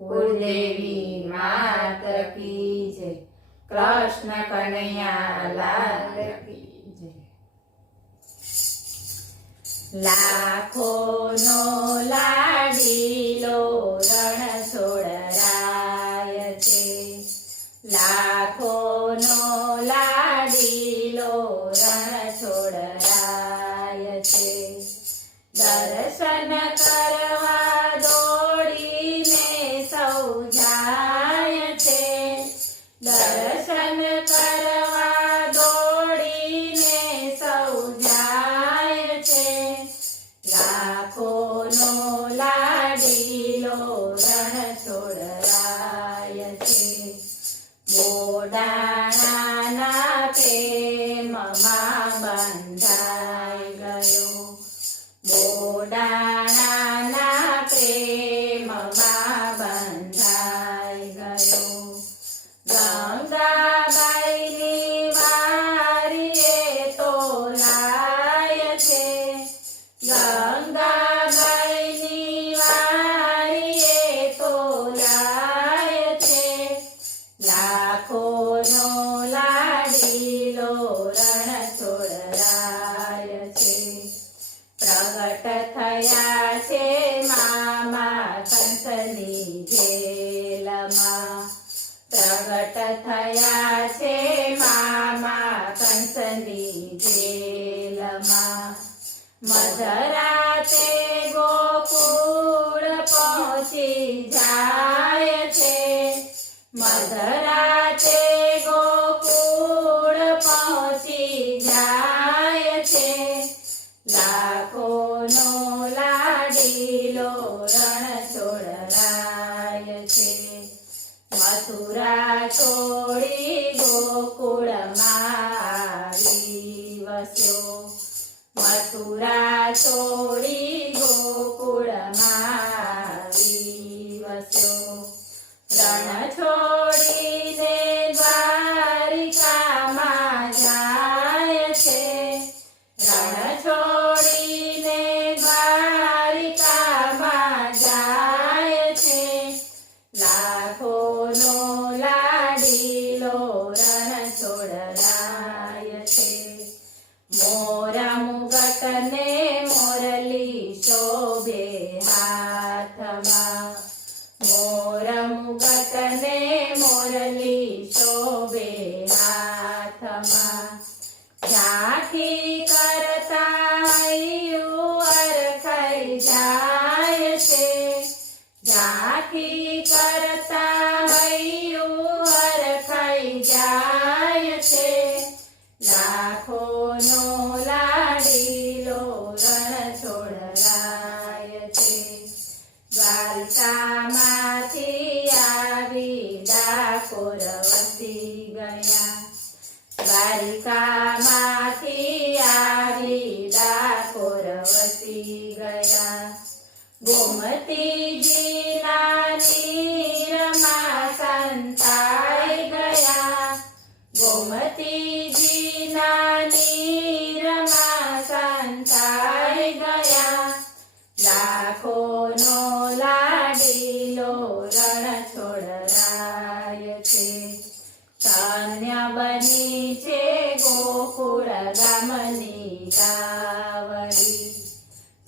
કુળદેવી માત કી જય, કૃષ્ણ કનૈયા લાલ કી જય. લાખોનો લાડીલો રણ છોડરાય છે, લાખોનો લાડીલો રણ છોડરાય છે. દર્શન કરવા દોડીને સૌ જાય છે, દર્શન કરવા દોડીને સૌ જાય છે. લાખોનો લાડીલો રણ છોડરાય છે. બોડાણાના પ્રેમમાં બંધાઈ ગયો, બોડાણાના પ્રેમમાં બંધાઈ ગયો. ગંગાબાઈની વારીએ તો લાય છે, ગંગાબાઈની વારીએ તો લાય છે. લાખોનો લાડીલો રણ છોડરાય છે. પ્રગટ થયા છે મામા કંસની જેલમાં, પ્રગટ થયા છે મામા કંસની જેલમાં. મધરાતે ગોકુળ પહોંચી જાય છે, મધરાતે ગોકુળ પહોંચી જાય છે. લાખોનો લાડીલો રણ છોડરાય છે. મથુરા છોડી ગોકુળમાં આવી વસ્યો, મથુરા છોડી ગોકુળમાં આવી વસ્યો. રણ છોડીને દ્વારિકામાં જાય છે, રણ છોડીને દ્વારિકામાં જાય છે. લાખોનો લાડીલો રણ છોડરાય છે. મોરા મુગટને મોરલી શોભે હાથમાં, મોરા મુગટને મોરલી શોભે હાથમાં. ઝાંખી કરતા હૈયું અરખાઈ જાય છે, ઝાંખી કરતા હૈયું અરખાઈ જાય છે. લાખોનો લાડીલો રણ છોડરાય છે. દ્વારકામાંથી આવી ડાકોર વસી ગયા, દ્વારિકામાંથી આવી ડાકોર વસી ગયા. ગોમતીજીના નીરમાં સંતાઈ ગયા, ગોમતીજીના નીરમાં સંતાઈ ગયા. લાખોનો લાડીલો રણ છોડરાય છે. ધન્ય બની છે ગોકુળ ગામની ગાવડી,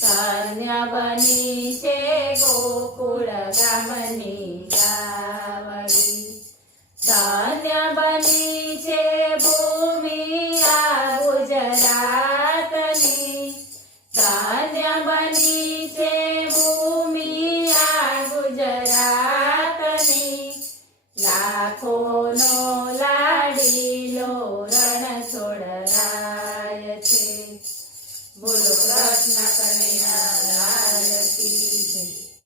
ધન્ય બની છે ગોકુળ ગામની ગાવડી, ધન્ય બની